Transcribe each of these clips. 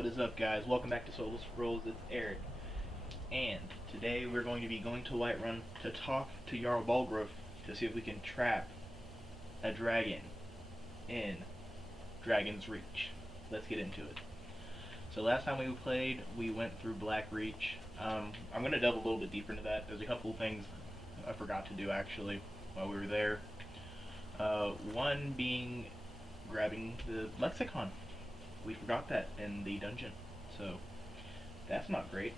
What is up, guys? Welcome back to SoloScrolls. It's Eric, and today we're going to be going to Whiterun to talk to Jarl Balgruuf to see if we can trap a dragon in Dragonsreach. Let's get into it. So last time we played, we went through Blackreach. I'm going to delve a little bit deeper into that. There's a couple of things I forgot to do actually while we were there. One being grabbing the lexicon. We forgot that in the dungeon, so that's not great.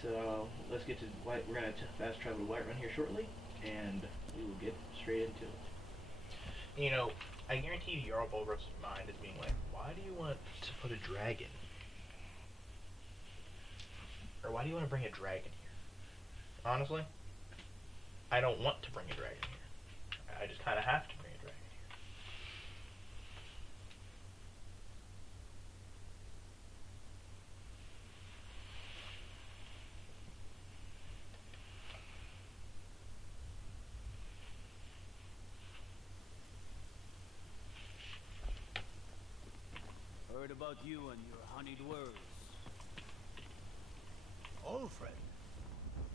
So let's get to White. We're gonna fast travel to Whiterun here shortly, and we will get straight into it. You know, I guarantee you, Jarl Balgruuf's mind is being like, "Why do you want to put a dragon? Or why do you want to bring a dragon here?" Honestly, I don't want to bring a dragon here. I just kind of have to bring a dragon here. Heard about you and your honeyed words. Old friend,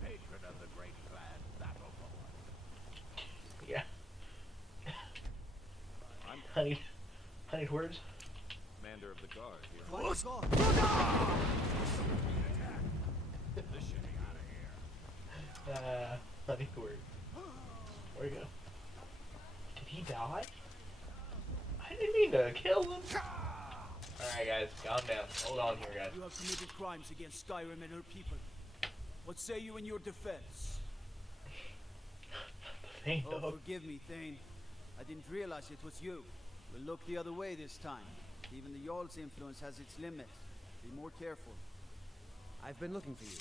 patron of the great clan Battleborn. Yeah. I'm Honeyed words. commander of the guard here. Let's go. This should be out of here. Honeyed words. Where'd he go? Did he die? I didn't mean to kill him. Alright guys, calm down. Hold on here, guys. You have committed crimes against Skyrim and her people. What say you in your defense? Thane, Oh, dog. forgive me, Thane. I didn't realize it was you. We'll look the other way this time. Even the Jarl's influence has its limits. Be more careful. I've been looking for you.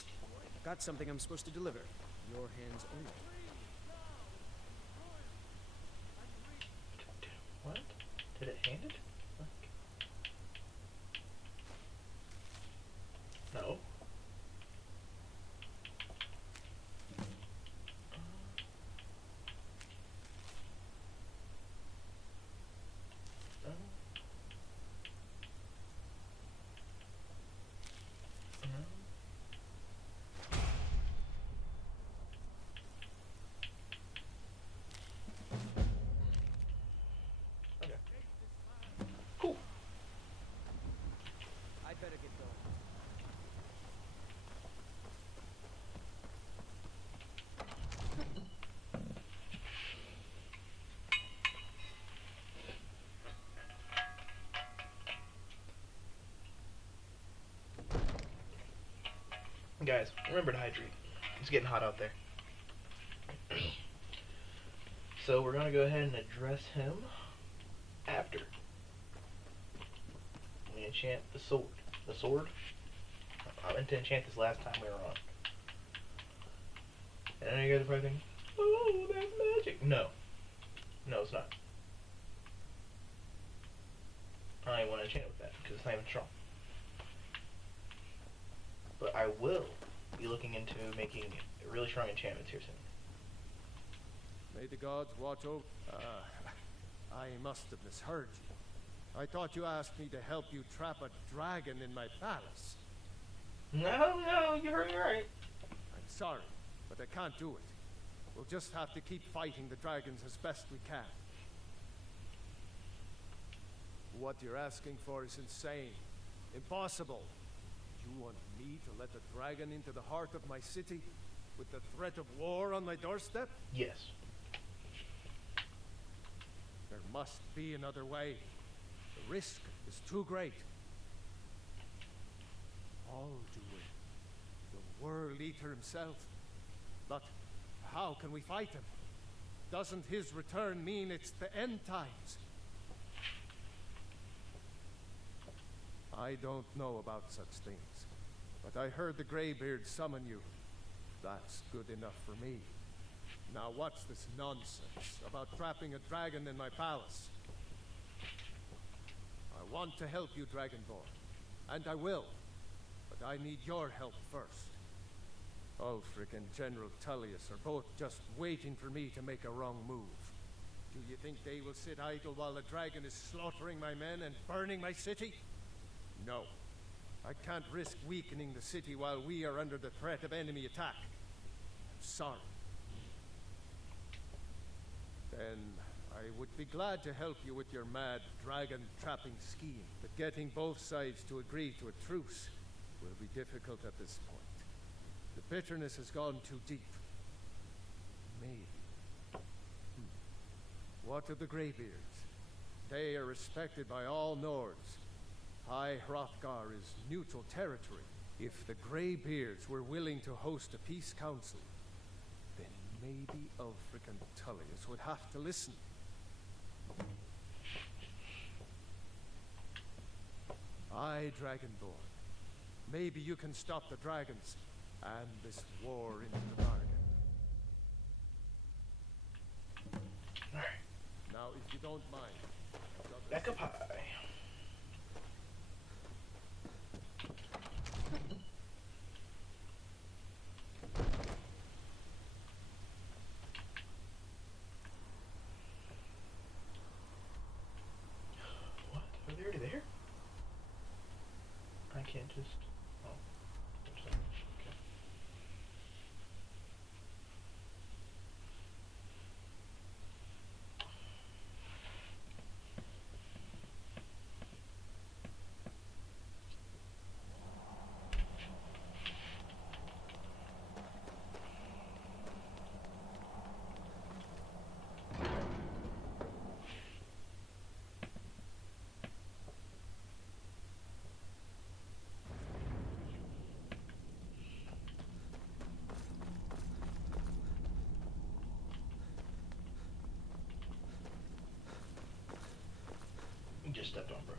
Got something I'm supposed to deliver. Your hands only. What? Did it hand it? No. Okay. Cool. I'd better get going. Guys, remember to hydrate. It's getting hot out there. So we're gonna go ahead and address him after we enchant the sword. The sword? I meant to enchant this last time we were on. And I know you guys are probably thinking, oh, that's magic. No. No, it's not. I don't even want to enchant with that because it's not even strong. But I will be looking into making really strong enchantments here soon. May the gods watch over. I must have misheard you. I thought you asked me to help you trap a dragon in my palace. No, you heard me right. I'm sorry, but I can't do it. We'll just have to keep fighting the dragons as best we can. What you're asking for is insane. Impossible. You want me to let the dragon into the heart of my city with the threat of war on my doorstep? Yes. There must be another way. The risk is too great. I'll do it. The World Eater himself. But how can we fight him? Doesn't his return mean it's the end times? I don't know about such things, but I heard the Greybeard summon you. That's good enough for me. Now what's this nonsense about trapping a dragon in my palace? I want to help you, Dragonborn, and I will, but I need your help first. Ulfric and General Tullius are both just waiting for me to make a wrong move. Do you think they will sit idle while the dragon is slaughtering my men and burning my city? No. I can't risk weakening the city while we are under the threat of enemy attack. I'm sorry. Then I would be glad to help you with your mad dragon-trapping scheme, but getting both sides to agree to a truce will be difficult at this point. The bitterness has gone too deep. Maybe. What of the Greybeards? They are respected by all Nords. High Hrothgar is neutral territory. If the Greybeards were willing to host a peace council, then maybe Ulfric and Tullius would have to listen. Aye, Dragonborn. Maybe you can stop the dragons and this war into the bargain. Alright. Now, if you don't mind, Back up high. What? Are they already there? I can't just... Oh. There's that. Okay. You just stepped on, bro.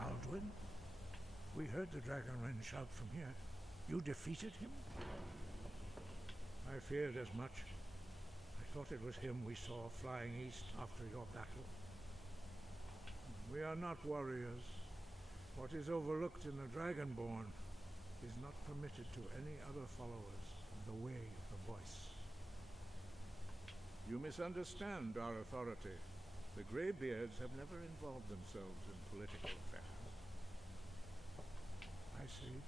Alduin? We heard the Dragonren shout from here. You defeated him? I feared as much. I thought it was him we saw flying east after your battle. We are not warriors. What is overlooked in the Dragonborn is not permitted to any other followers of the way of the voice. You misunderstand our authority. The Greybeards have never involved themselves in political affairs. I see.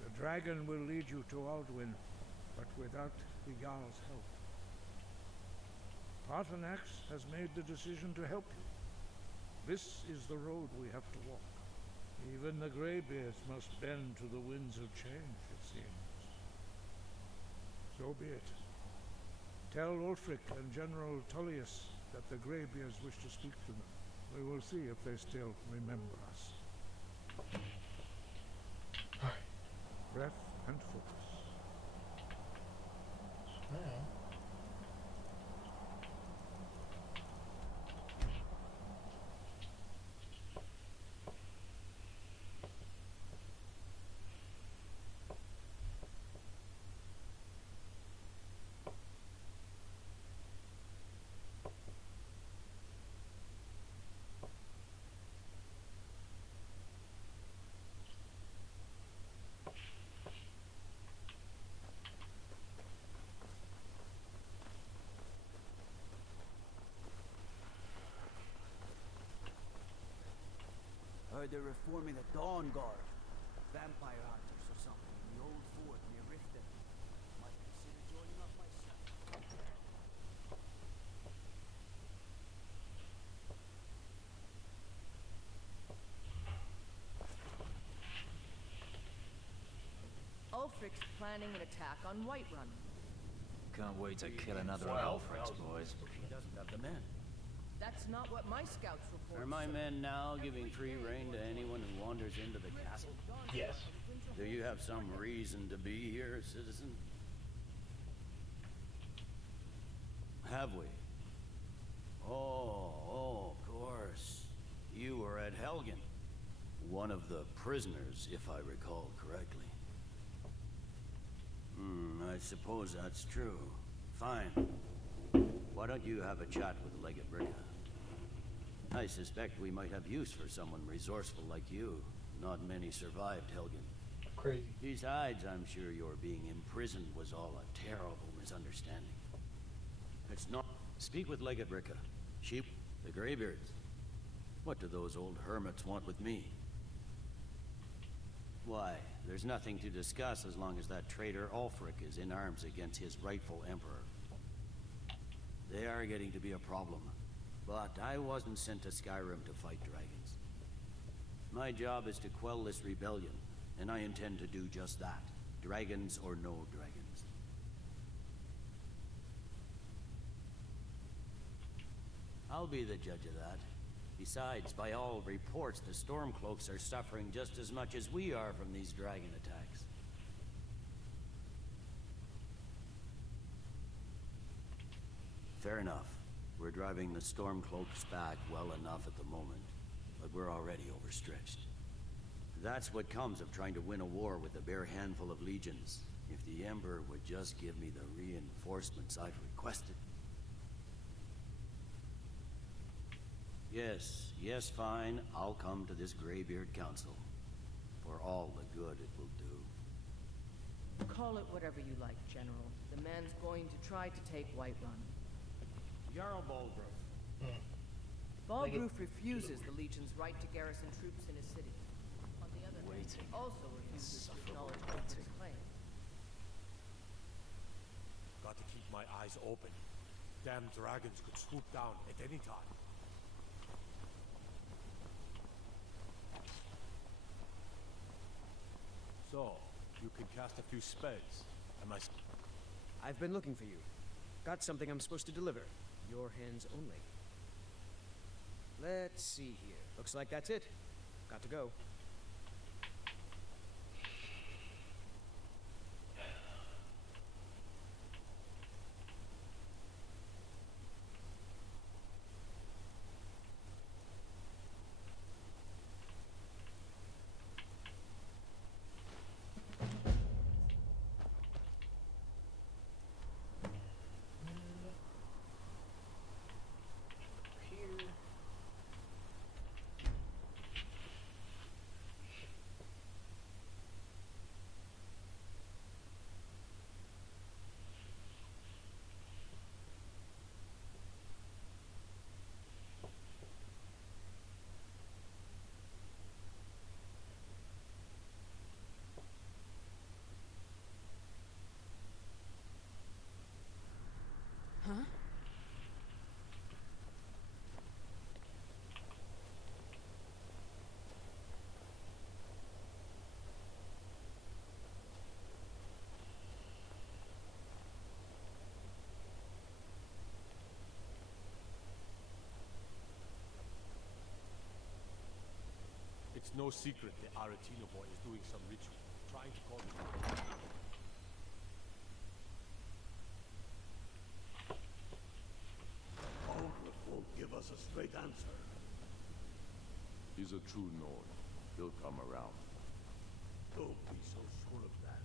The dragon will lead you to Alduin, but without the Jarl's help. Paarthurnax has made the decision to help you. This is the road we have to walk. Even the Greybeards must bend to the winds of change, it seems. So be it. Tell Ulfric and General Tullius that the Greybeards wish to speak to them. We will see if they still remember us. Breath and focus. Now. Heard they're reforming the Dawnguard. Vampire hunters or something in the old fort near Riften. Might consider joining up myself. Ulfric's planning an attack on Whiterun. Can't wait to kill another of Ulfric's boys. He doesn't have the men. That's not what my scouts report. Are my men now giving free rein to anyone who wanders into the castle? Yes. Do you have some reason to be here, citizen? Have we? Oh, of course. You were at Helgen. One of the prisoners, if I recall correctly. I I suppose that's true. Fine. Why don't you have a chat with Legate Bricka? I suspect we might have use for someone resourceful like you. Not many survived Helgen. Crazy. Besides, I'm sure your being imprisoned was all a terrible misunderstanding. It's not... Speak with Legate Bricka. She... the Greybeards. What do those old hermits want with me? Why, there's nothing to discuss as long as that traitor Ulfric is in arms against his rightful emperor. They are getting to be a problem. But I wasn't sent to Skyrim to fight dragons. My job is to quell this rebellion, and I intend to do just that. Dragons or no dragons. I'll be the judge of that. Besides, by all reports, the Stormcloaks are suffering just as much as we are from these dragon attacks. Fair enough. We're driving the Stormcloaks back well enough at the moment, but we're already overstretched. That's what comes of trying to win a war with a bare handful of legions. If the Emperor would just give me the reinforcements I've requested. Yes, fine. I'll come to this Greybeard Council. For all the good it will do. Call it whatever you like, General. The man's going to try to take Whiterun. Jarl Balgruuf. Balgruuf refuses the Legion's right to garrison troops in his city. On the other hand, he also refuses to acknowledge Whiterun's claim. Got to keep my eyes open. Damn dragons could swoop down at any time. So, you can cast a few spells. Am I... I've been looking for you. Got something I'm supposed to deliver. Your hands only. Let's see here. Looks like that's it. Got to go. Huh? It's no secret the Aretino boy is doing some ritual, trying to call me. Balgruuf won't give us a straight answer. He's a true Nord. He'll come around. Don't be so sure of that.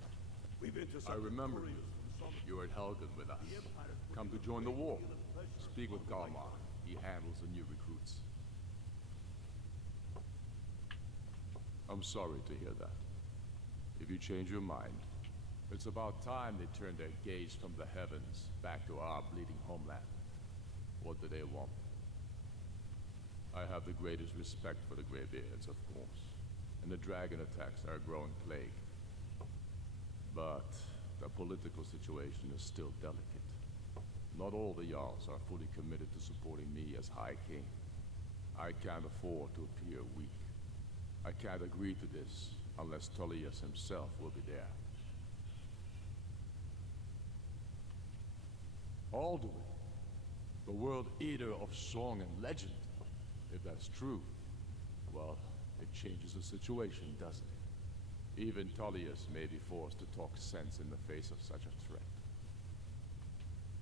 We've intercepted I remember you. couriers from Sovngarde. You're at Helgen with us. The Empire put Come to in a join the great war. deal of pressure Speak with on Galmar. Whiterun. He handles the new recruits. I'm sorry to hear that. If you change your mind, it's about time they turn their gaze from the heavens back to our bleeding homeland. What do they want? I have the greatest respect for the Greybeards, of course, and the dragon attacks are a growing plague. But the political situation is still delicate. Not all the Jarls are fully committed to supporting me as High King. I can't afford to appear weak. I can't agree to this unless Tullius himself will be there. Alduin, the world eater of song and legend. If that's true, well, it changes the situation, doesn't it? Even Tullius may be forced to talk sense in the face of such a threat.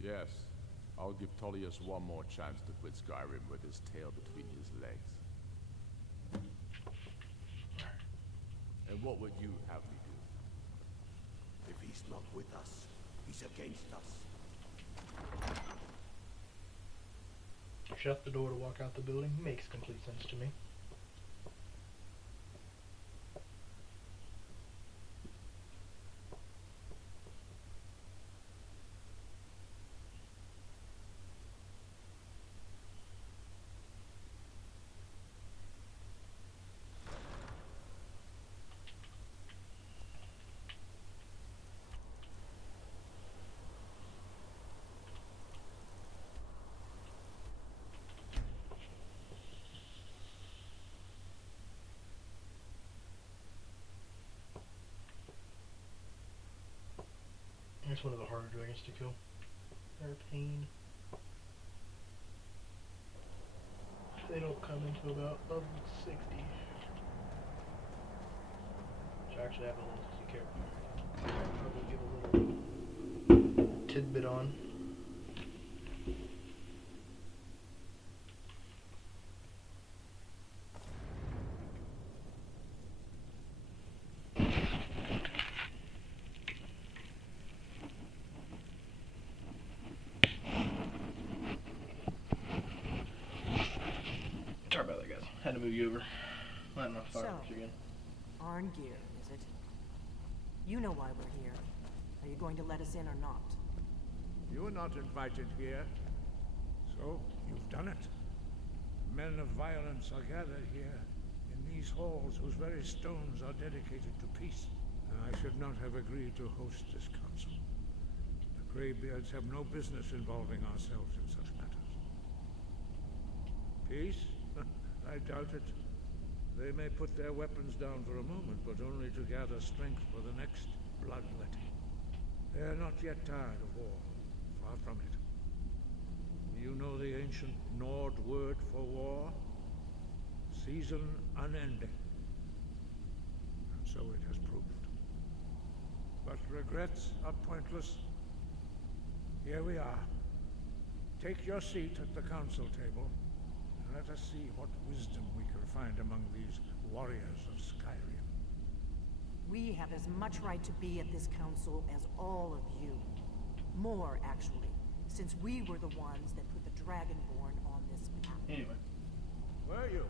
Yes, I'll give Tullius one more chance to quit Skyrim with his tail between his legs. And what would you have me do? If he's not with us, is against us. Shut the door to walk out the building makes complete sense to me. It's one of the harder dragons to kill. They're a pain. They don't come into about level 60. Which I actually have a level 60 character. I'll give a little tidbit on. Sorry about that, guys. Had to move you over. I don't know if fireworks again. Arngeir, is it? You know why we're here. Are you going to let us in or not? You were not invited here. So, you've done it. Men of violence are gathered here, in these halls whose very stones are dedicated to peace. And I should not have agreed to host this council. The Greybeards have no business involving ourselves in such matters. Peace? I doubt it. They may put their weapons down for a moment, but only to gather strength for the next bloodletting. They are not yet tired of war. Far from it. You know the ancient Nord word for war? Season unending. And so it has proved. But regrets are pointless. Here we are. Take your seat at the council table. Let us see what wisdom we can find among these warriors of Skyrim. We have as much right to be at this council as all of you. More, actually, since we were the ones that put the Dragonborn on this map. Anyway. Were you?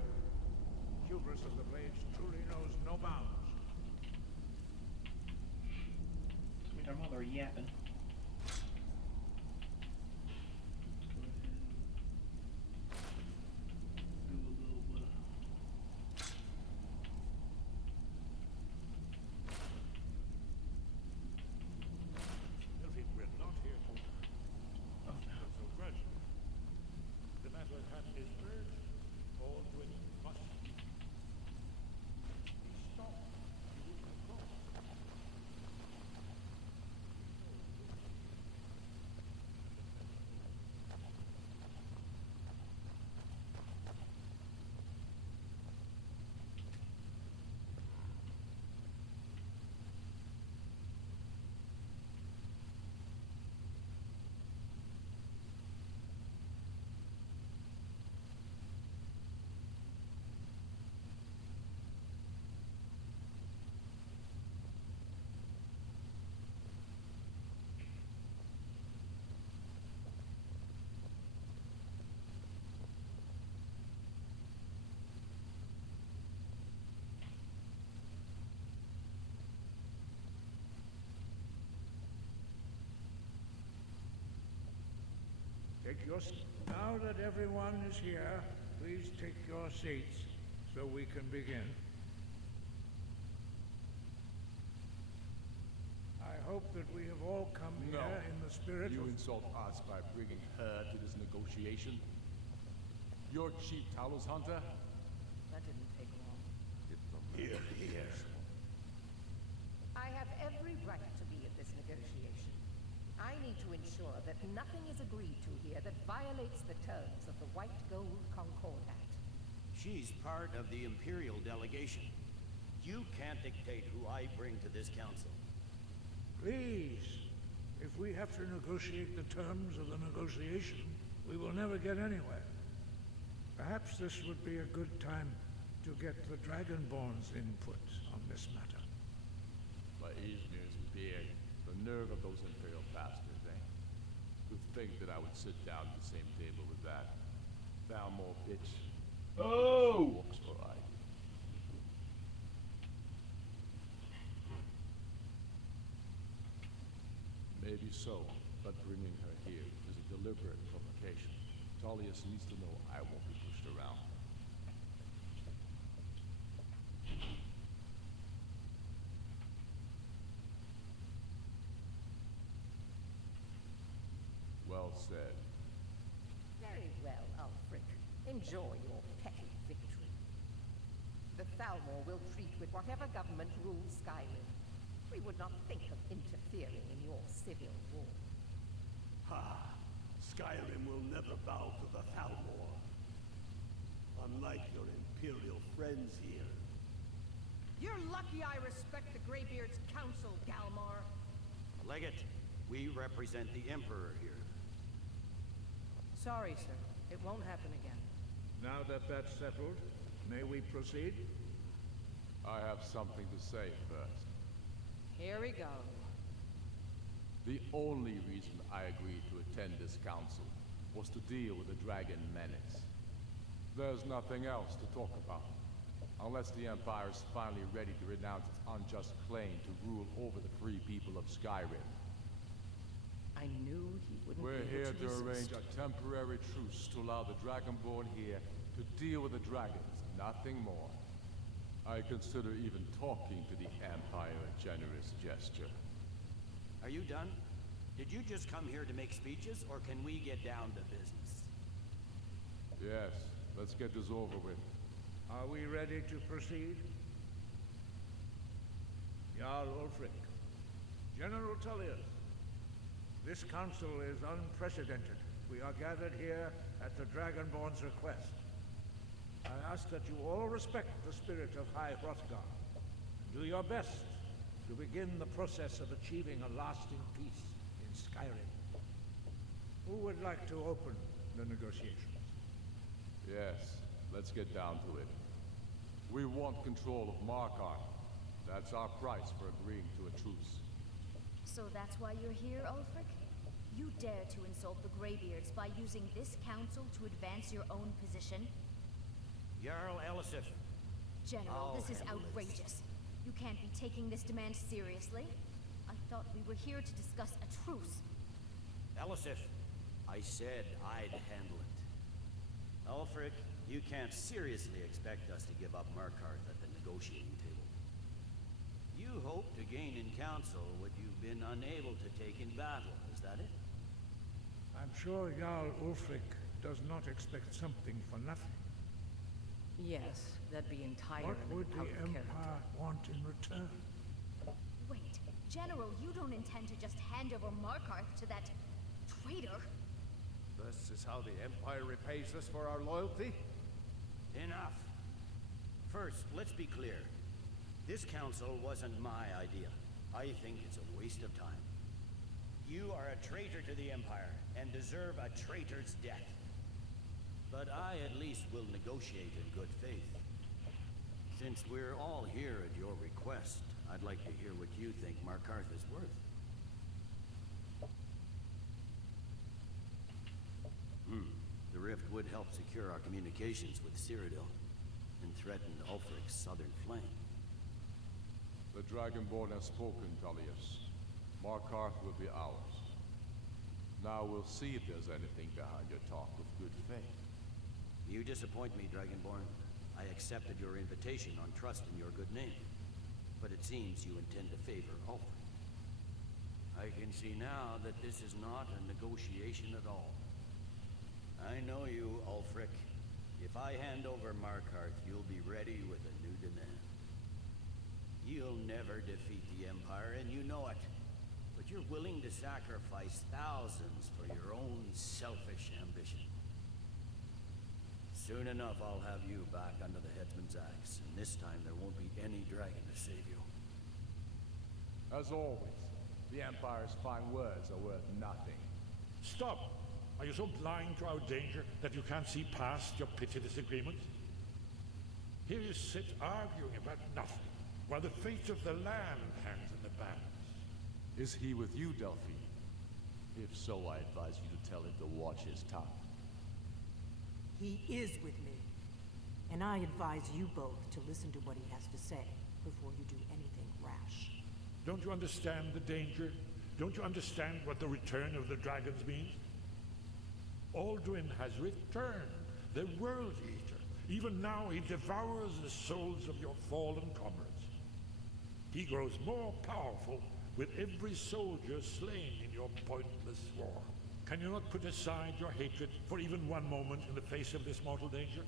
Hubris of the Blades truly knows no bounds. We talking about they're yapping. Now that everyone is here, please take your seats so we can begin. I hope that we have all come here in the spirit You of... insult us by bringing her to this negotiation? Your chief Talos hunter? That didn't take long. Here, here. I have every right to be at this negotiation. I need to ensure that nothing is agreed to here that violates the terms of the White Gold Concordat. She's part of the Imperial delegation. You can't dictate who I bring to this council. Please, if we have to negotiate the terms of the negotiation, we will never get anywhere. Perhaps this would be a good time to get the Dragonborn's input on this matter. By Izmir's beard, the nerve of those Imperial bastards. To think that I would sit down at the same table with that Thalmor bitch. Oh! Walks for I. Maybe so, but bringing her here is a deliberate provocation. Tullius needs to know I won't be pushed around. Well said. Very well, Ulfric. Enjoy your petty victory. The Thalmor will treat with whatever government rules Skyrim. We would not think of interfering in your civil war. Ha! Skyrim will never bow to the Thalmor. Unlike your Imperial friends here. You're lucky I respect the Greybeard's counsel, Galmar. Legate, we represent the Emperor here. Sorry, sir. It won't happen again. Now that that's settled, may we proceed? I have something to say first. Here we go. The only reason I agreed to attend this council was to deal with the dragon menace. There's nothing else to talk about. Unless the Empire is finally ready to renounce its unjust claim to rule over the free people of Skyrim. I knew he wouldn't We're be able here to resist. arrange a temporary truce to allow the Dragonborn here to deal with the dragons, nothing more. I consider even talking to the Empire a generous gesture. Are you done? Did you just come here to make speeches, or can we get down to business? Yes, let's get this over with. Are we ready to proceed? Jarl Ulfric, General Tullius, this council is unprecedented. We are gathered here at the Dragonborn's request. I ask that you all respect the spirit of High Hrothgar, and do your best to begin the process of achieving a lasting peace in Skyrim. Who would like to open the negotiations? Yes, let's get down to it. We want control of Markarth. That's our price for agreeing to a truce. So that's why you're here, Ulfric? You dare to insult the Greybeards by using this council to advance your own position? Jarl Elisif. General, I'll this is handle it. outrageous. You can't be taking this demand seriously. I thought we were here to discuss a truce. Elisif, I said I'd handle it. Ulfric, you can't seriously expect us to give up Markarth at the negotiating table. You hope to gain in council what you've been unable to take in battle, is that it? I'm sure Jarl Ulfric does not expect something for nothing. Yes, that'd be entirely What would the out of Empire character. want in return? Wait, General, you don't intend to just hand over Markarth to that traitor? This is how the Empire repays us for our loyalty? Enough. First, let's be clear. This council wasn't my idea. I think it's a waste of time. You are a traitor to the Empire, and deserve a traitor's death. But I at least will negotiate in good faith. Since we're all here at your request, I'd like to hear what you think Markarth is worth. The rift would help secure our communications with Cyrodiil, and threaten Ulfric's southern flank. The Dragonborn has spoken, Tullius. Markarth will be ours. Now we'll see if there's anything behind your talk of good faith. You disappoint me, Dragonborn. I accepted your invitation on trust in your good name. But it seems you intend to favor Ulfric. I can see now that this is not a negotiation at all. I know you, Ulfric. If I hand over Markarth, you'll be ready with a new demand. You'll never defeat the Empire, and you know it. But you're willing to sacrifice thousands for your own selfish ambition. Soon enough, I'll have you back under the headsman's axe, and this time there won't be any dragon to save you. As always, the Empire's fine words are worth nothing. Stop! Are you so blind to our danger that you can't see past your petty disagreements? Here you sit arguing about nothing, while the fate of the land hangs in the balance. Is he with you, Delphine? If so, I advise you to tell him to watch his tongue. He is with me. And I advise you both to listen to what he has to say before you do anything rash. Don't you understand the danger? Don't you understand what the return of the dragons means? Aldrin has returned, the World Eater. Even now he devours the souls of your fallen comrades. He grows more powerful with every soldier slain in your pointless war. Can you not put aside your hatred for even one moment in the face of this mortal danger?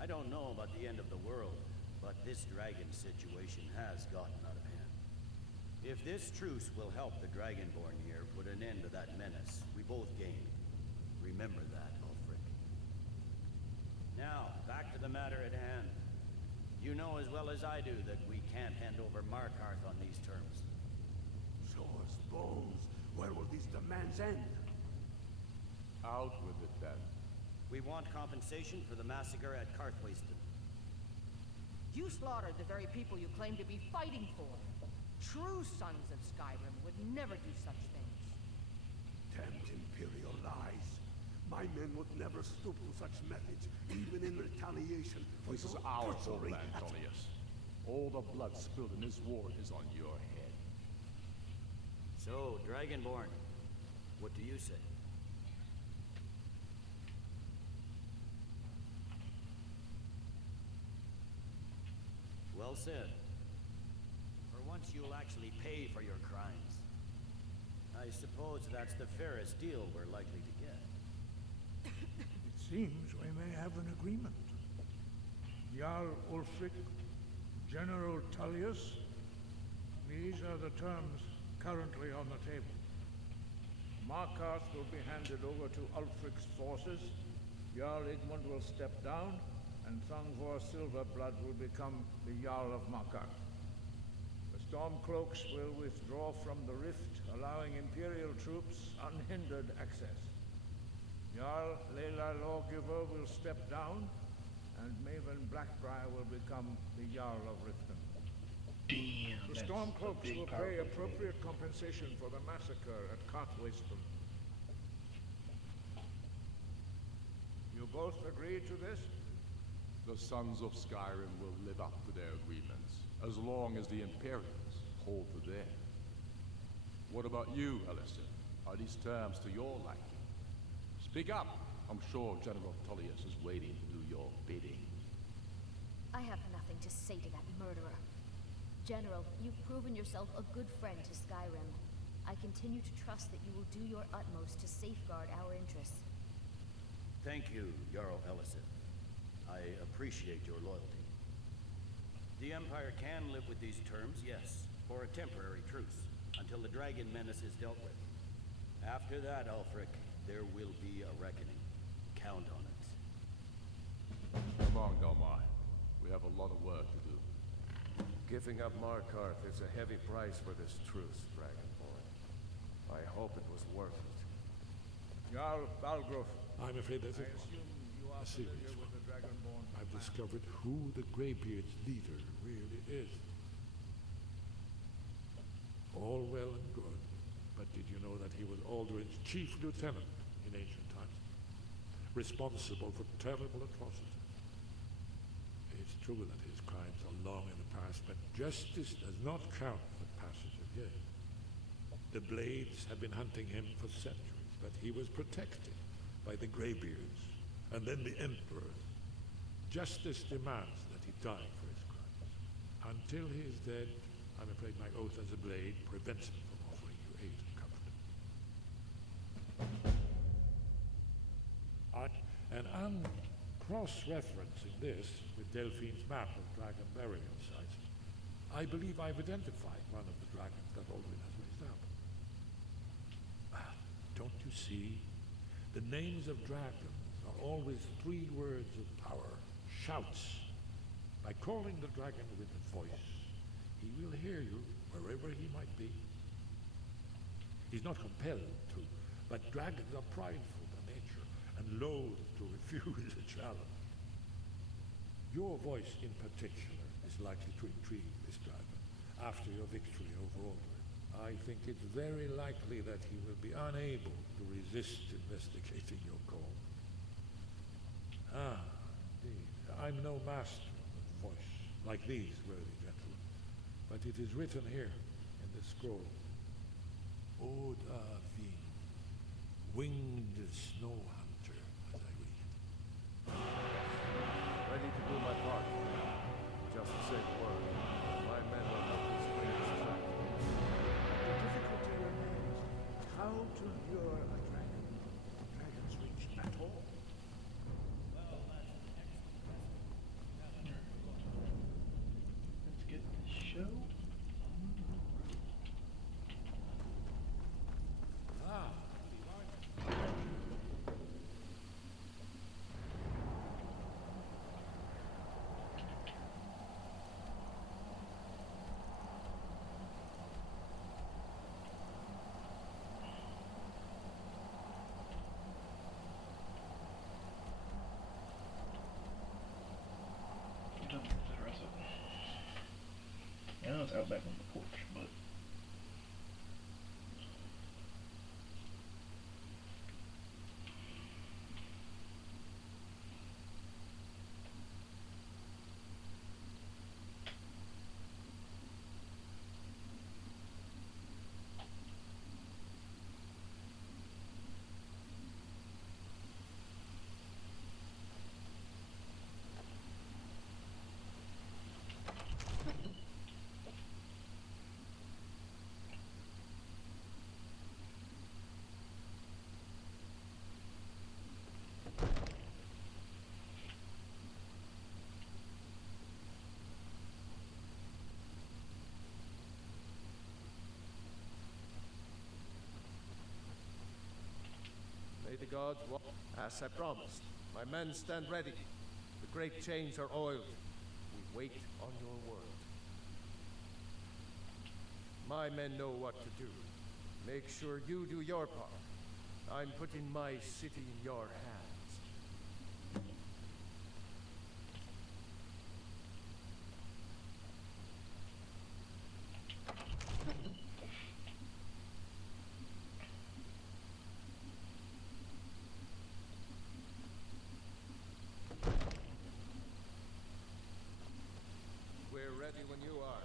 I don't know about the end of the world, but this dragon situation has gotten out of hand. If this truce will help the Dragonborn here put an end to that menace, we both gain. Remember that, Ulfric. Now, back to the matter at hand. You know as well as I do that we can't hand over Markarth on these terms. Show us bones. Where will these demands end? Out with it, then. We want compensation for the massacre at Karthwasten. You slaughtered the very people you claim to be fighting for. True sons of Skyrim would never do such things. Damned Imperial lies. My men would never stoop to such methods, even in retaliation for This is your our butchery. homeland, Tullius. All the blood spilled in this war is on your head. So, Dragonborn, what do you say? Well said. For once you'll actually pay for your crimes. I suppose that's the fairest deal we're likely to get. It seems we may have an agreement. Jarl Ulfric, General Tullius, these are the terms currently on the table. Markarth will be handed over to Ulfric's forces, Jarl Igmund will step down, and Thangvor Silverblood will become the Jarl of Markarth. The Stormcloaks will withdraw from the rift, allowing Imperial troops unhindered access. Jarl Leila Lawgiver will step down, and Maven Blackbriar will become the Jarl of Riften. Damn, The that's Stormcloaks a big will powerful pay thing. appropriate compensation for the massacre at Karthwasten. You both agree to this? The sons of Skyrim will live up to their agreements, as long as the Imperials hold to theirs. What about you, Alistair? Are these terms to your liking? Speak up! I'm sure General Tullius is waiting to do your bidding. I have nothing to say to that murderer. General, you've proven yourself a good friend to Skyrim. I continue to trust that you will do your utmost to safeguard our interests. Thank you, Jarl Elisif. I appreciate your loyalty. The Empire can live with these terms, yes, for a temporary truce, until the dragon menace is dealt with. After that, Ulfric, there will be a reckoning. Count on it. Come on, Galmar. We have a lot of work to do. Giving up Markarth is a heavy price for this truce, Dragonborn. I hope it was worth it. Jarl Balgruf, I'm afraid that's I it. assume you are A serious familiar one. with the Dragonborn. I've discovered who the Greybeard's leader really is. All well and good, but did you know that he was Aldrin's chief lieutenant in ancient times? Responsible for terrible atrocities. It's true that his crimes are long in the past, but justice does not count for passage of years. The Blades have been hunting him for centuries, but he was protected by the Greybeards, and then the Emperor. Justice demands that he die for his crimes. Until he is dead, I'm afraid my oath as a Blade prevents me from offering you aid and comfort. And I'm cross-referencing this with Delphine's map of dragon burial sites. I believe I've identified one of the dragons that Aldrin has raised up. Don't you see? The names of dragons are always 3 words of power, shouts. By calling the dragon with a voice, he will hear you wherever he might be. He's not compelled to, but dragons are prideful by nature and loath to refuse a challenge. Your voice in particular is likely to intrigue this dragon after your victory over Aldrin. I think it's very likely that he will be unable to resist investigating your call. Ah, indeed. I'm no master of voice, like these worthy gentlemen, but it is written here in the scroll. Odahvin, winged snow hunter, as I read. Ready to do my part. Just say the word. My men will help us bring this track. The difficulty remains how to lure a dragon from Dragonsreach at all. Let's get the show on the road. Ah, Get up the rest of it. I know it's out back on the porch, but May the gods walk. As I promised, my men stand ready. The great chains are oiled. We wait on your word. My men know what to do. Make sure you do your part. I'm putting my city in your hands. We're ready when you are.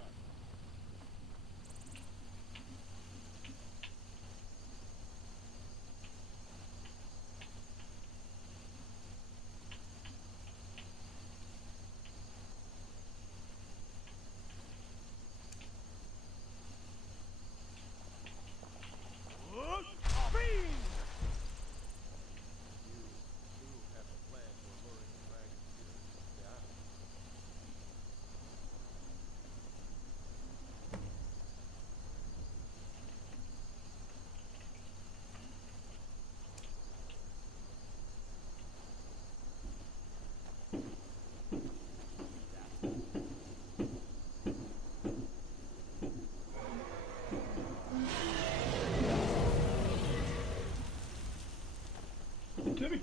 Timmy.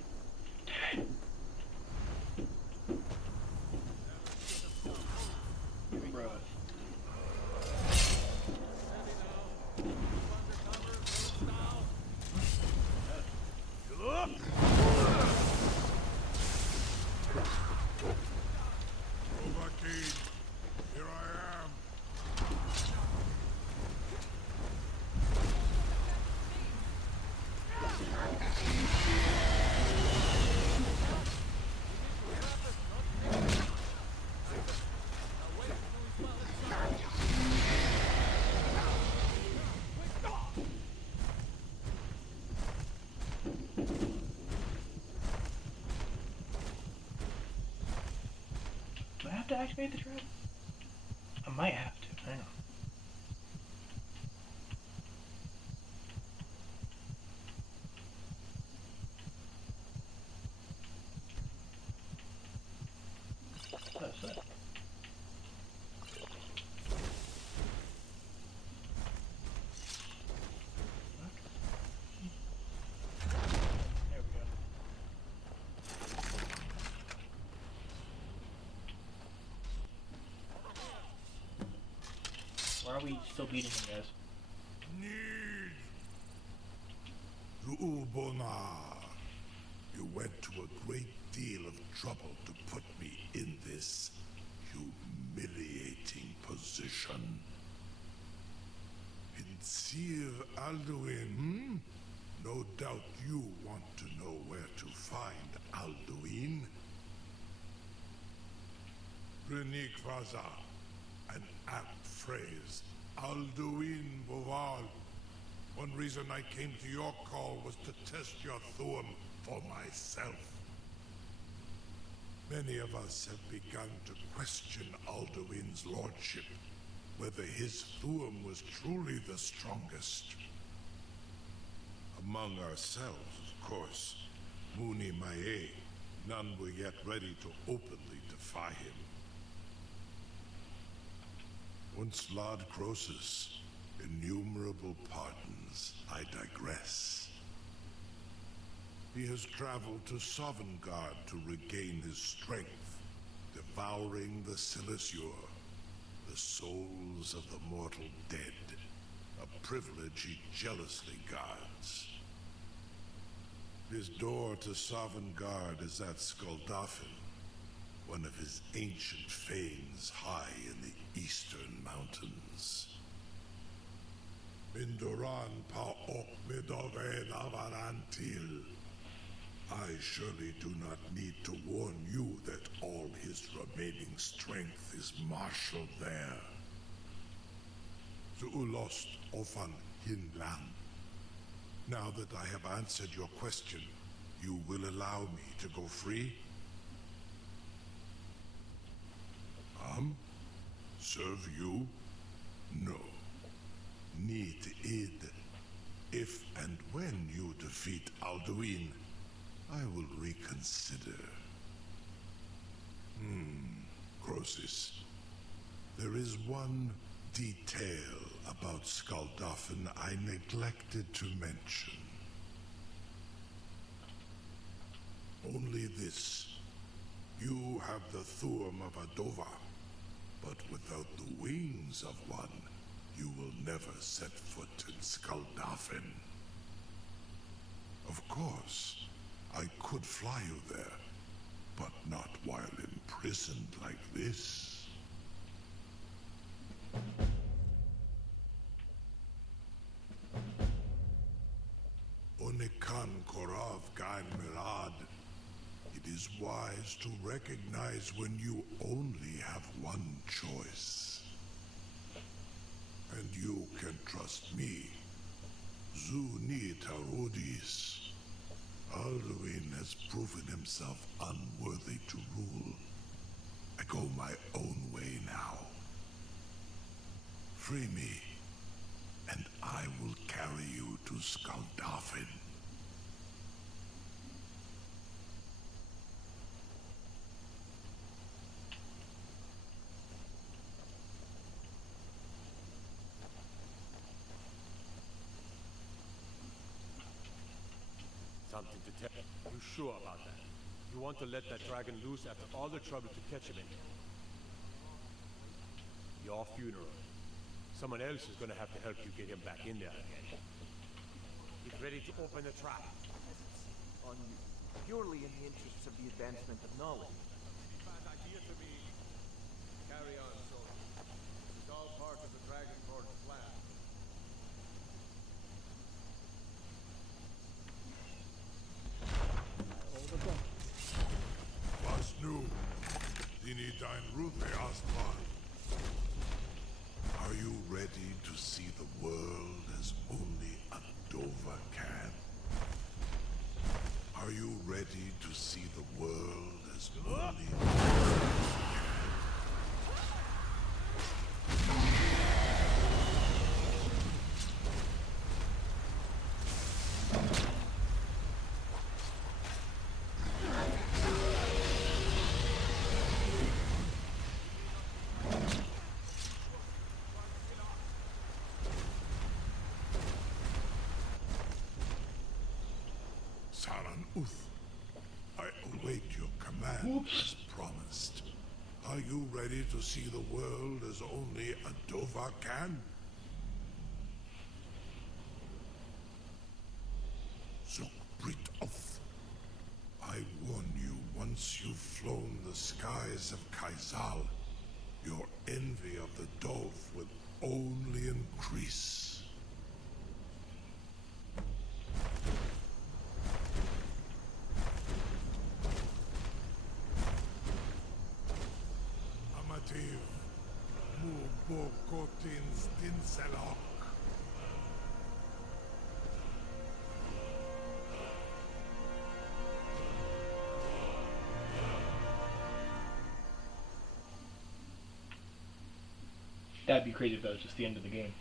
Bro. here I am. Do I have to activate the trap? I might have to. Hang on. That's that. There we go. Why are we still beating him, guys? need. Ulbonar, you went to a great deal of trouble to put me in this humiliating position. Sir Alduin, No doubt you want to know where to find Alduin. Renikvaza, an apt phrase. Alduin Boval. One reason I came to your call was to test your Thuum for myself. Many of us have begun to question Alduin's lordship, whether his Thuum was truly the strongest. Among ourselves, of course, Muni Mae, none were yet ready to openly defy him. Once Lord Croesus, innumerable pardons, I digress. He has traveled to Sovngarde to regain his strength, devouring the Silesure, the souls of the mortal dead, a privilege he jealously guards. His door to Sovngarde is at Skuldafn, one of his ancient fanes high in the eastern mountains. Mindoran pa-ok midoven avarantil. I surely do not need to warn you that all his remaining strength is marshaled there. Zuulost ofan hinlan. Now that I have answered your question, you will allow me to go free? Serve you? No. Need id. If and when you defeat Alduin, I will reconsider. Croesus. There is one detail about Skuldafn I neglected to mention. Only this. You have the Thuum of Adova, but without the wings of one, you will never set foot in Skuldafn. Of course, I could fly you there, but not while imprisoned like this. Onikan Korav Gan Mirad. It is wise to recognize when you only have one choice. And you can trust me. Zuni Tarudis. Alduin has proven himself unworthy to rule. I go my own way now. Free me, and I will carry you to Skuldafn. Something to tell. You sure about that? You want to let that dragon loose after all the trouble to catch him in? Your funeral. Someone else is gonna have to help you get him back in there again. Get ready to open the trap. On you, purely in the interests of the advancement of knowledge. Bad idea to me. Carry on, soldier. This is all part of the Dragonborn plan. Was nu, dini dein Rufe Aspan. Are you ready to see the world as only a Dova can? Are you ready to see the world as only Saran Uth? I await your command as promised. Are you ready to see the world as only a Dova can? the skies of Kaisal, your envy of the Dolph will only increase. Amativ, Mubokotin Stinselok. That'd be crazy if that was just the end of the game.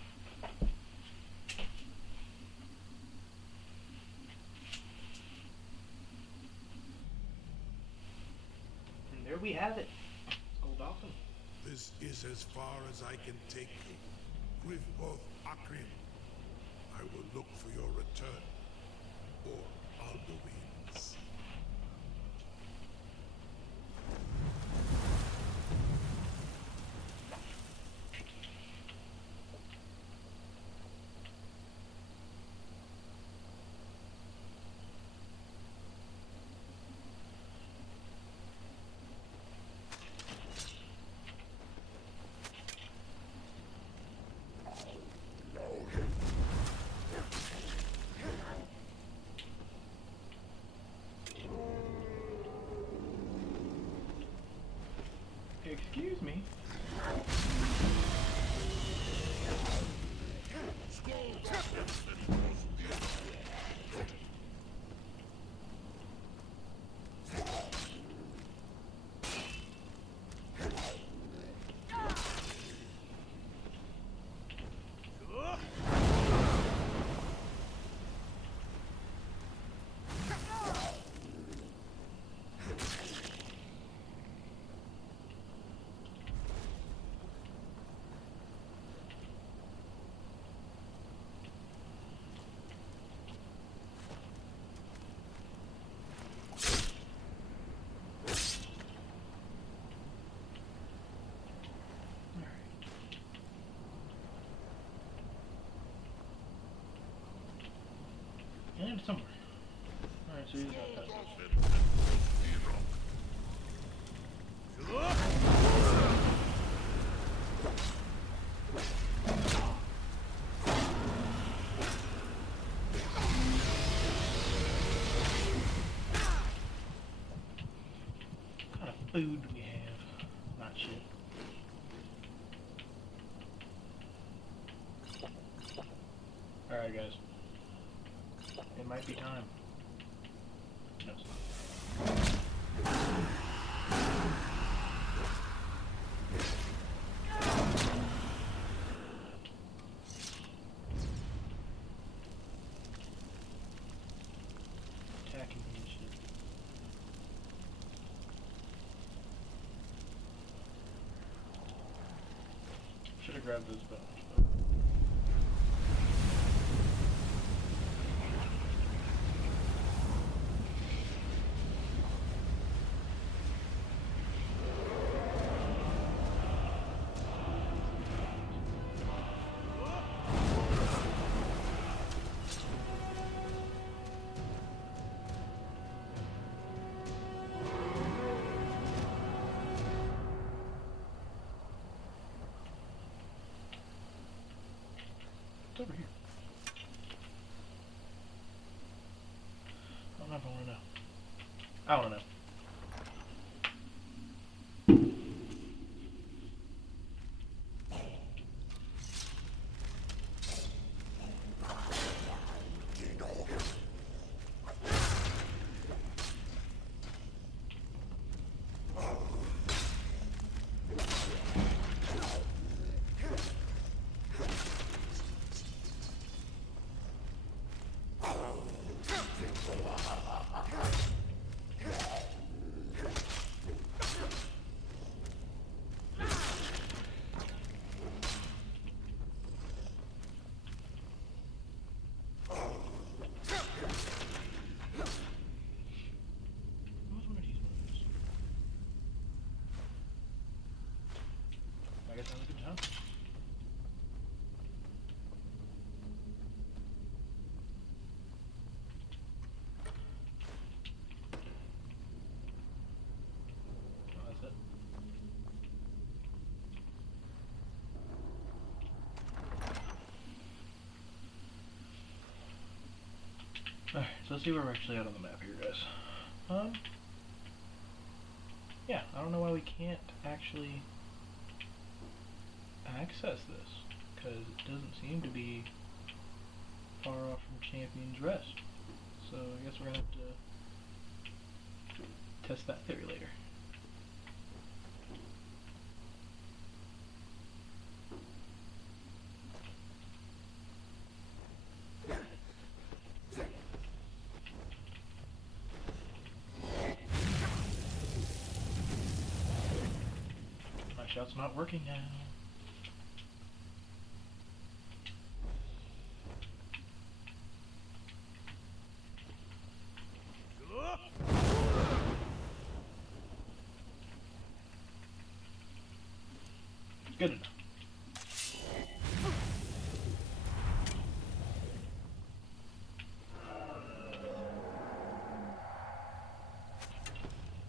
And there we have it. Skuldafn. This is as far as I can take you. With both Nahkriin, I will look for your return. Or Alduin's. Excuse me. And somewhere. Alright, so he's not touching. What kind of food do we have? Not shit. Alright, guys. It might be time. No, it's not. Attacking me and shit. Should have grabbed those bones. Over here. I don't know if I want to know. I want to know. Alright, so let's see where we're actually at on the map here, guys. Yeah, I don't know why we can't actually access this, because it doesn't seem to be far off from Champion's Rest. So I guess we're gonna have to test that theory later. My shot's not working now. Good enough.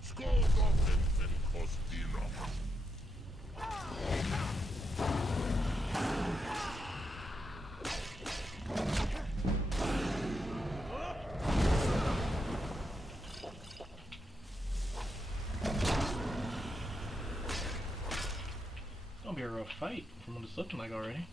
It's gonna be a rough fight from what it's looking like already.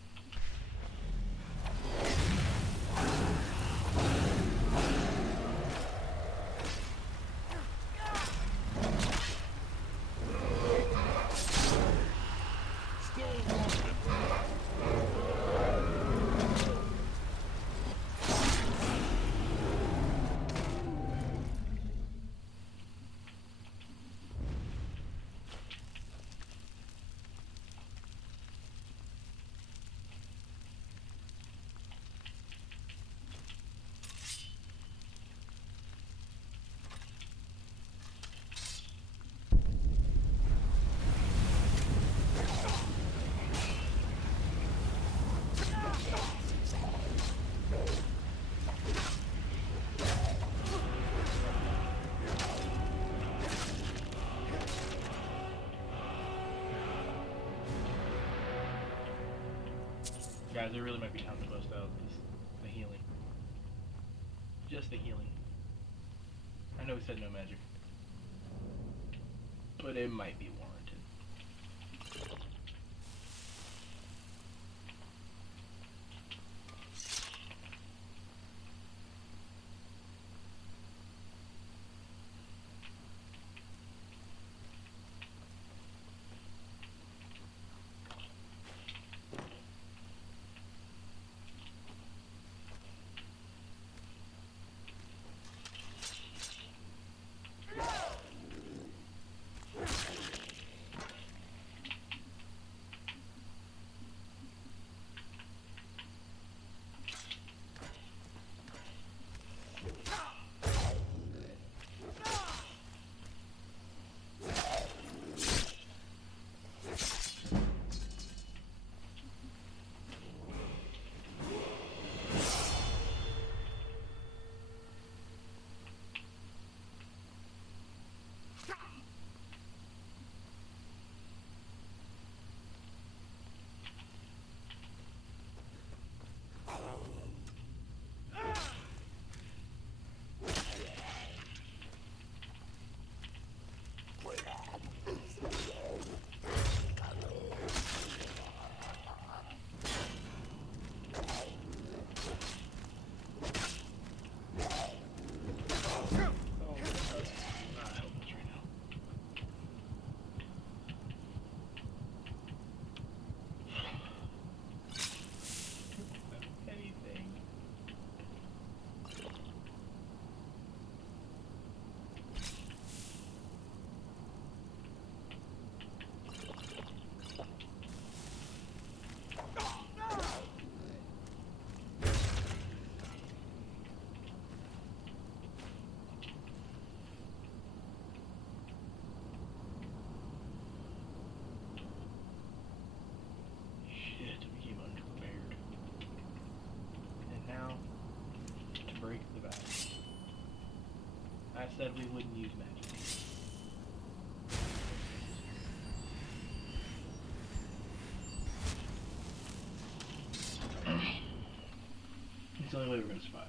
Guys, it really might be time to bust out the healing. Just the healing. I know we said no magic, but it might be warranted. I said we wouldn't use magic. It's the only way we're going to survive.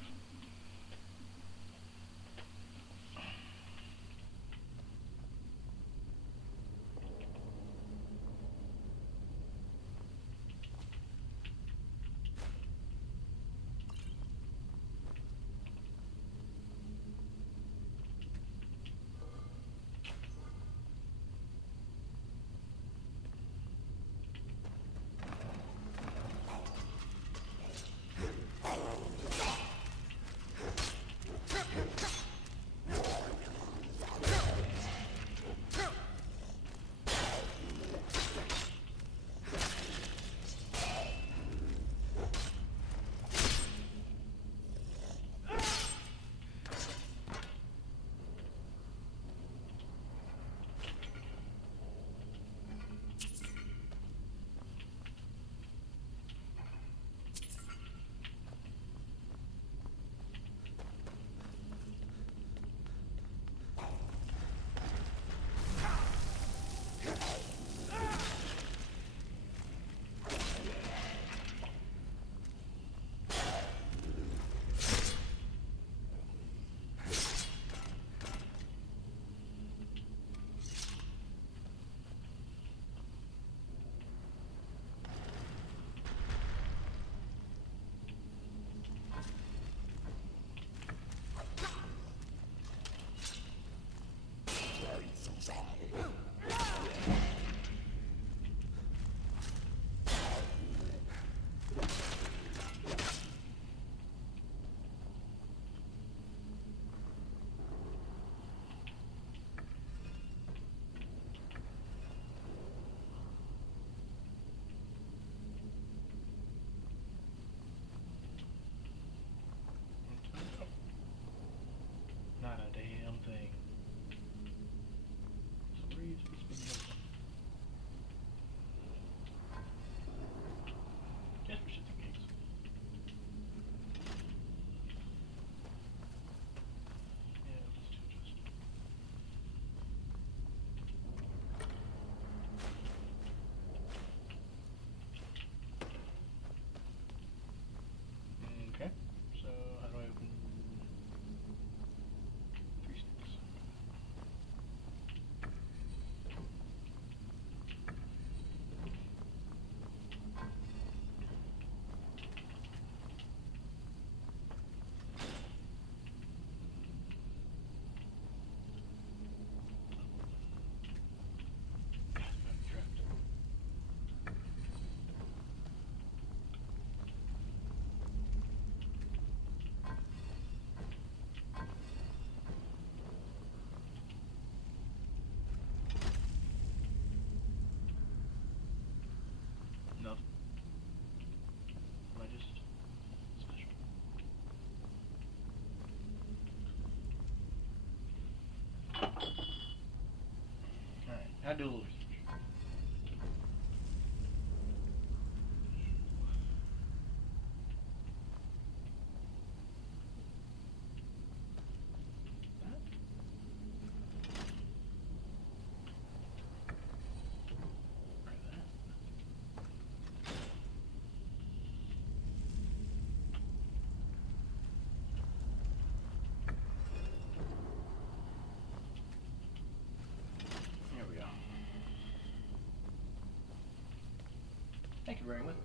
do a little research. Here we go. Thank you very much.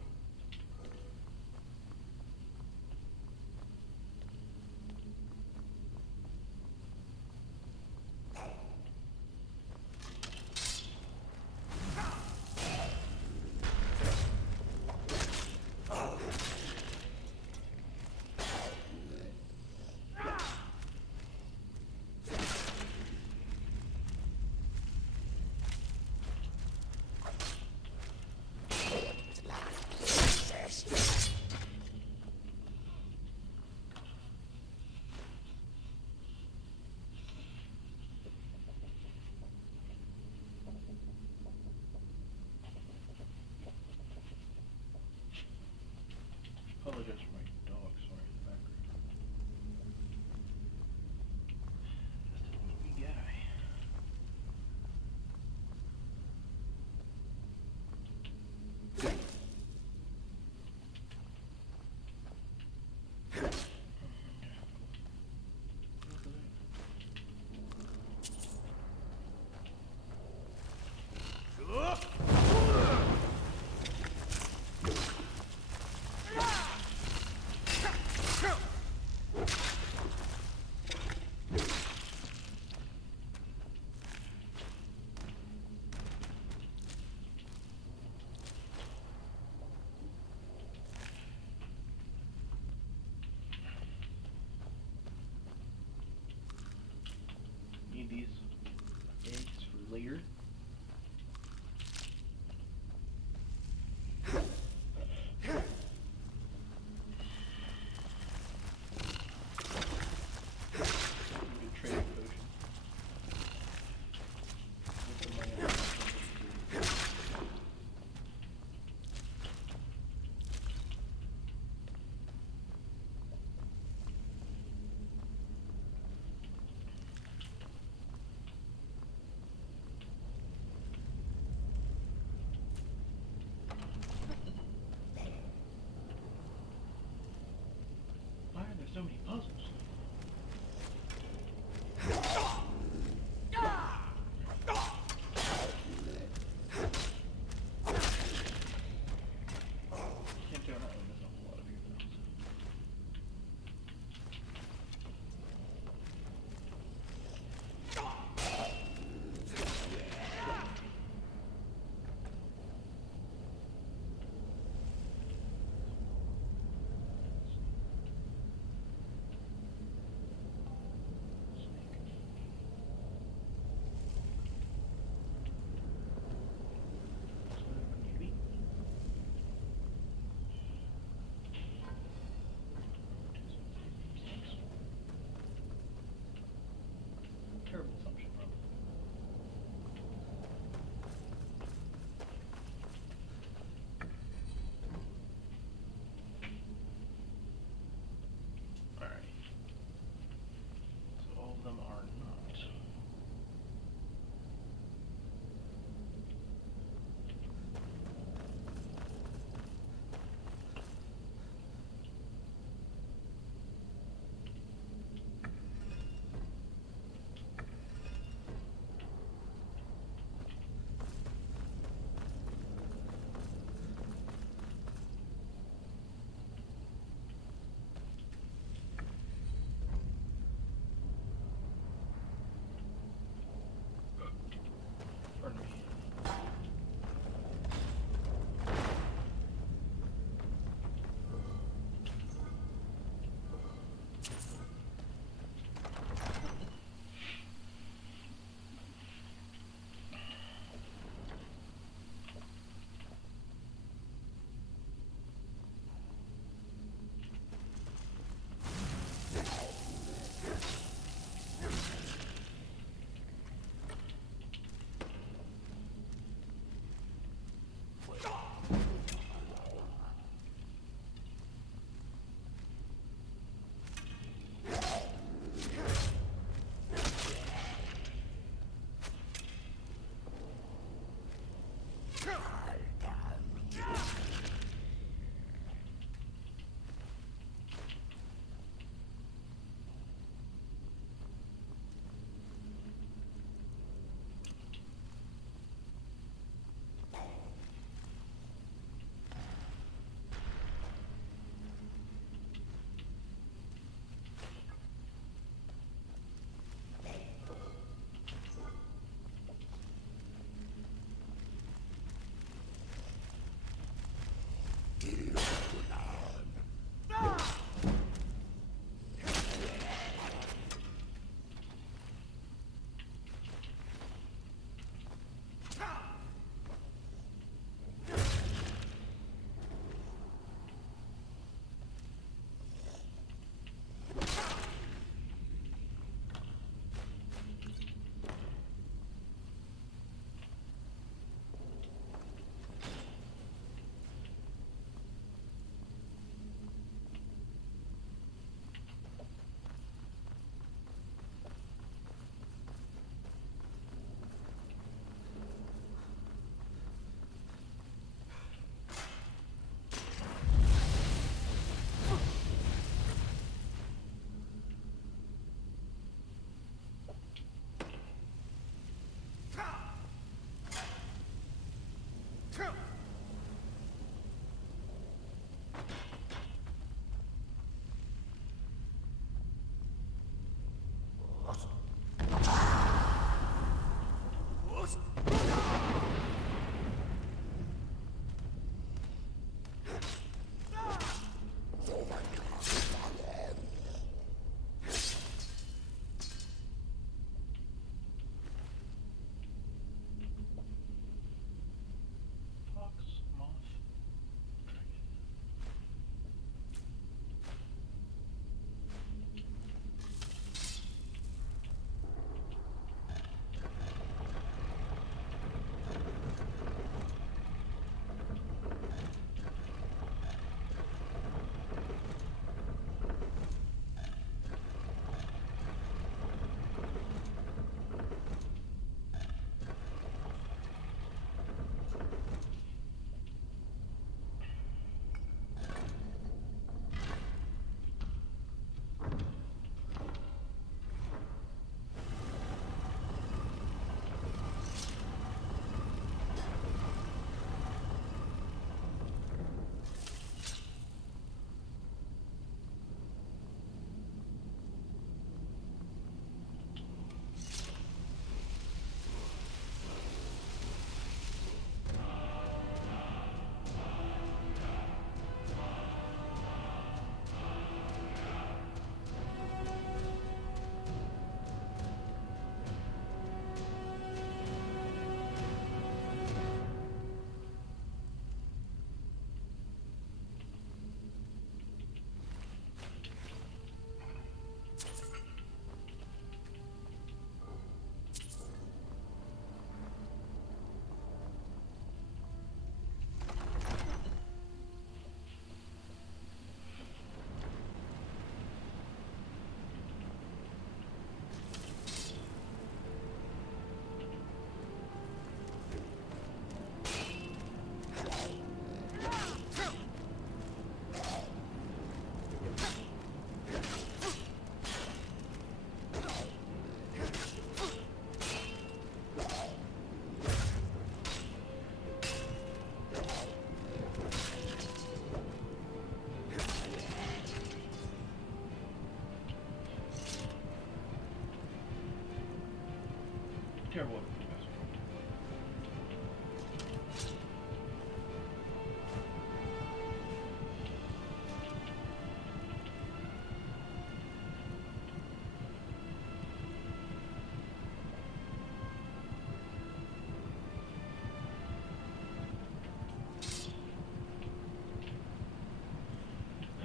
whichever one.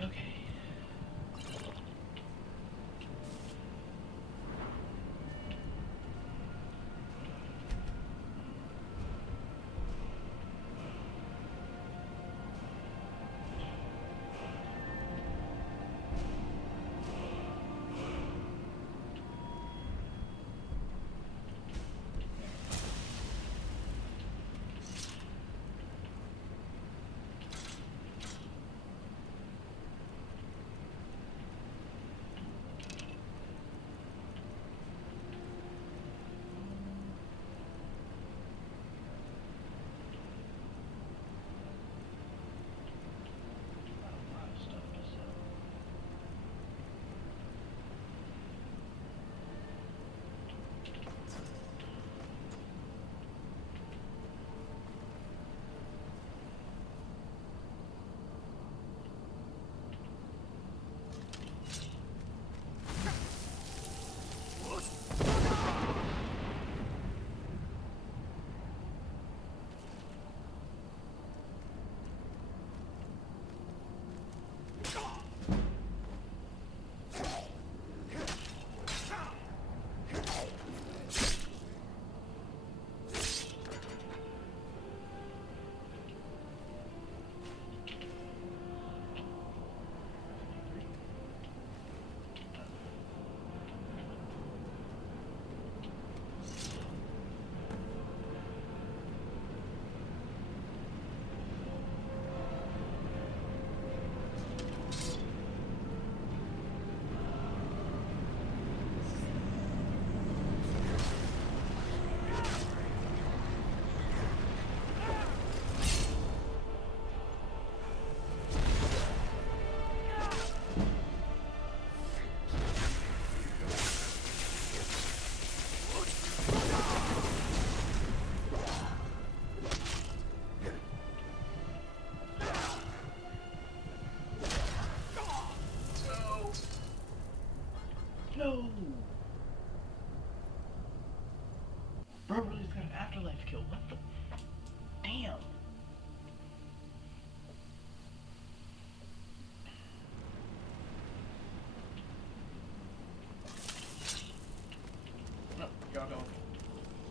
Okay. No! Bro really's got an afterlife kill. What the? Damn! No, y'all going.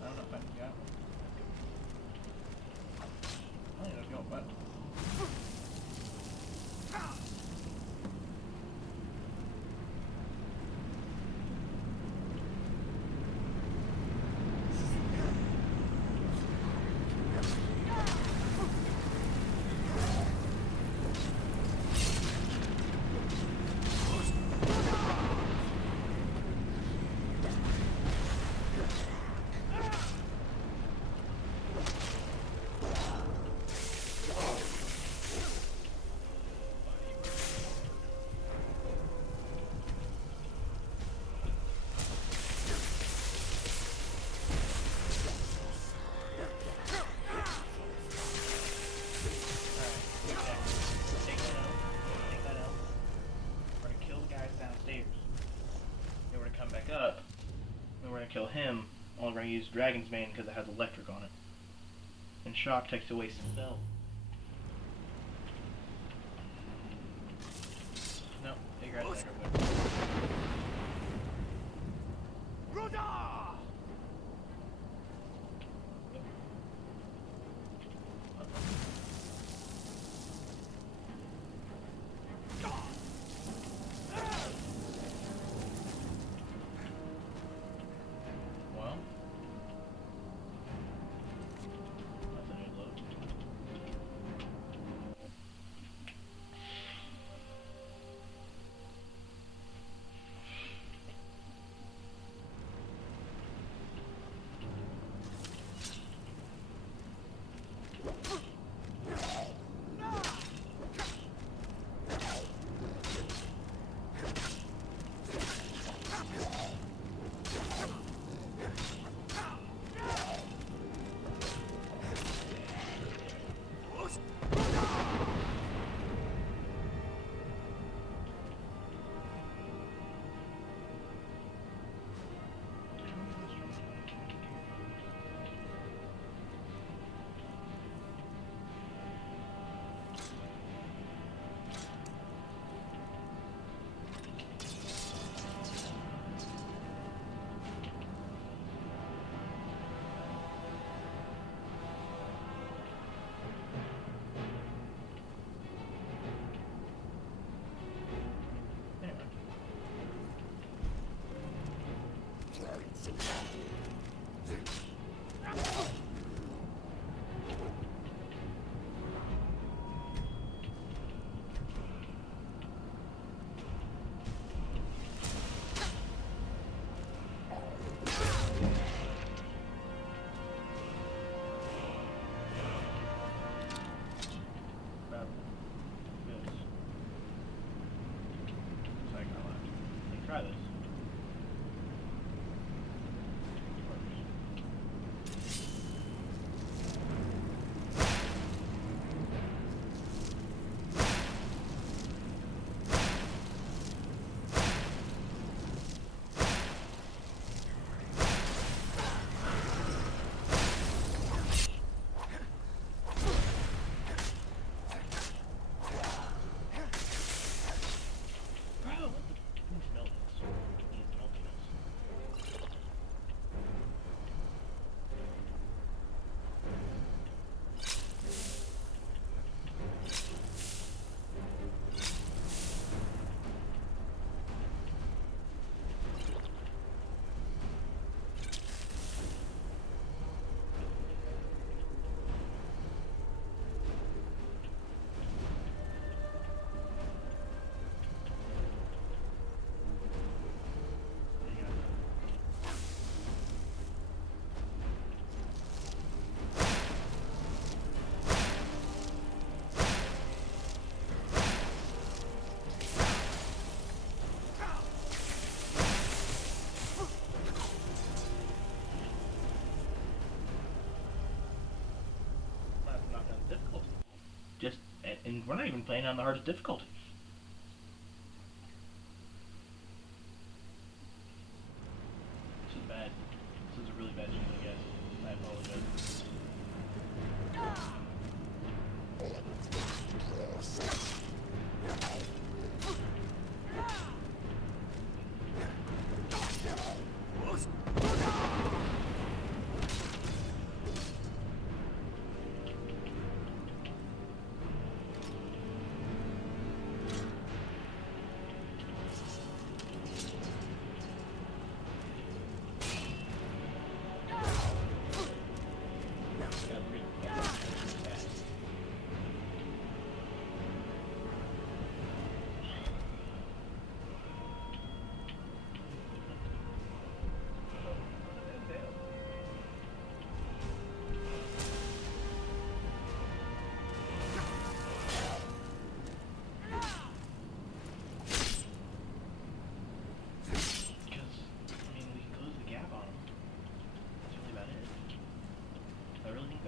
I don't know if I can get out. I don't know, but. Up, and we're gonna kill him. Only we're gonna use Dragon's Mane because it has electric on it. And shock takes away spell. No, they grabbed that real quick. try this. Just, and we're not even playing on the hardest difficulty. This is bad. This is a really bad stream, I guess. I apologize.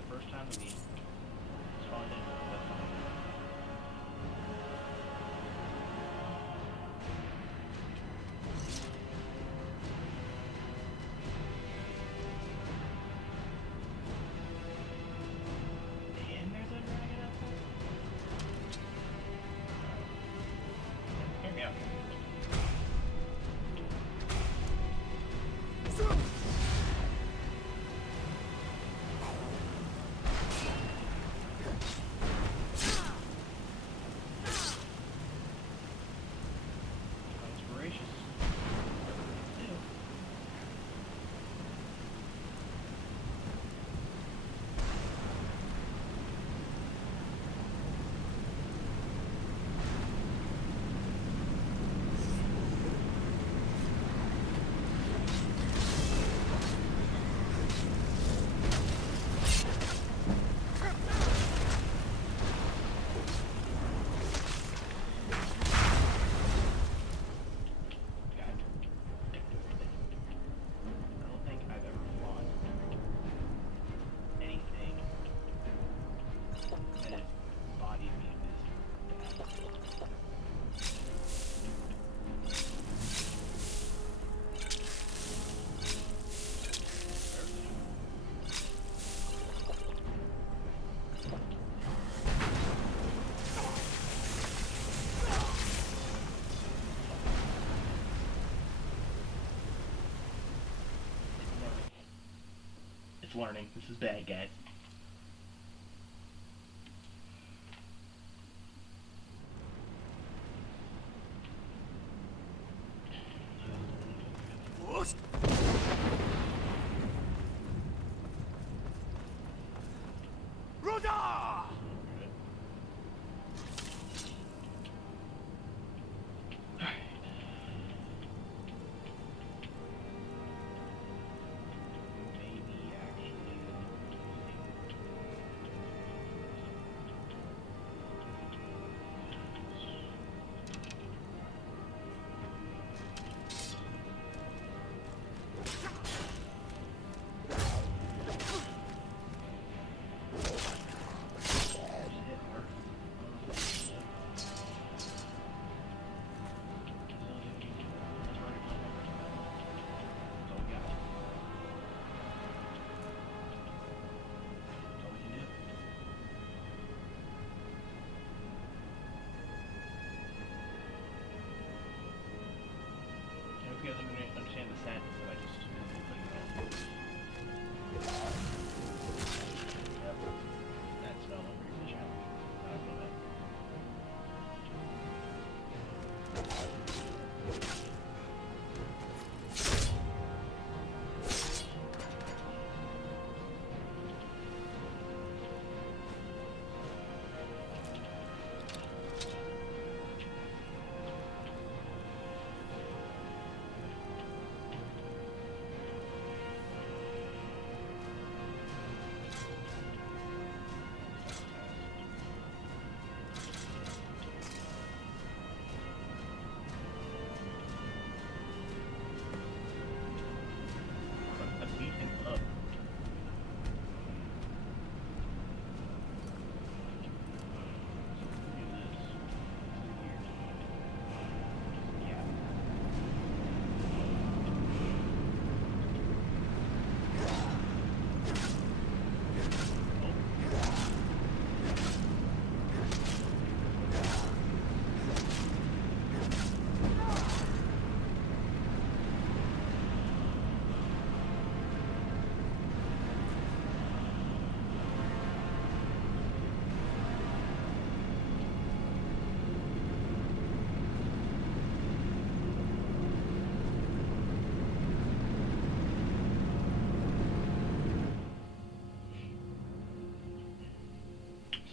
First time we spawned in, that's fine. And there's a dragon up there? Hear me out. It's learning. This is bad, guys.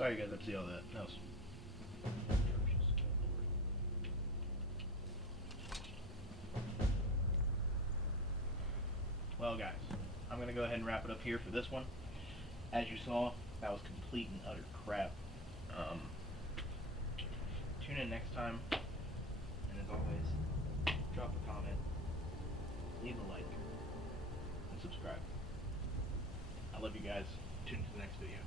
Sorry, you guys, have to see all that. That was... Well, guys, I'm gonna go ahead and wrap it up here for this one. As you saw, that was complete and utter crap. Tune in next time, and as always, drop a comment, leave a like, and subscribe. I love you guys. Tune in to the next video.